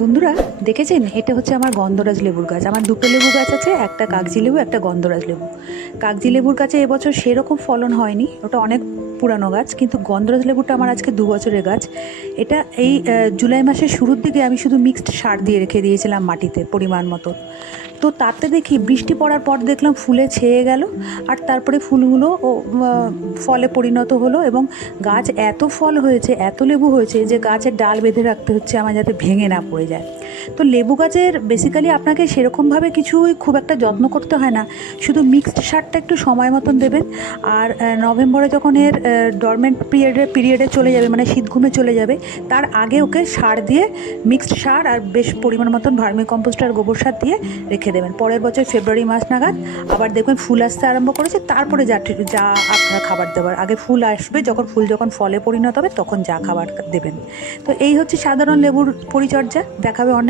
বন্ধুরা দেখেছেন, এটা হচ্ছে আমার গন্ধরাজ লেবুর গাছ। আমার দুটো লেবু গাছ আছে, একটা কাগজি লেবু, একটা গন্ধরাজ লেবু। কাগজি লেবুর গাছে এবছর সেরকম ফলন হয়নি, ওটা অনেক পুরানো গাছ, কিন্তু গন্ধরাজ লেবুটা আমার আজকে 2 বছরের গাছ। এটা এই জুলাই মাসের শুরুর দিকে আমি শুধু মিক্সড সার দিয়ে রেখে দিয়েছিলাম মাটিতে পরিমাণ মতো। তো তাতে দেখি বৃষ্টি পড়ার পর দেখলাম ফুলে ছেয়ে গেল, আর তারপরে ফুলগুলো ফলে পরিণত হলো, এবং গাছ এত ফল হয়েছে, এত লেবু হয়েছে যে গাছের ডাল বেঁধে রাখতে হচ্ছে আমার যাতে ভেঙে না পড়ে যায়। তো লেবু গাছের বেসিক্যালি আপনাকে সেরকমভাবে কিছুই খুব একটা যত্ন করতে হয় না, শুধু মিক্সড সারটা একটু সময় মতন দেবেন। আর নভেম্বরে যখন এর ডরমেন্ট পিরিয়ডে চলে যাবে, মানে শীত ঘুমে চলে যাবে, তার আগে ওকে সার দিয়ে, মিক্সড সার আর বেশ পরিমাণ মতন ভার্মি কম্পোস্ট আর গোবর সার দিয়ে রেখে দেবেন। পরের বছর ফেব্রুয়ারি মাস নাগাদ আবার দেখবেন ফুল আসতে আরম্ভ করেছে, তারপরে যা যা আপনার খাবার দেওয়ার, আগে ফুল আসবে, যখন ফলে পরিণত হবে তখন যা খাবার দেবেন। তো এই হচ্ছে সাধারণ লেবুর পরিচর্যা। দেখাবে অনেক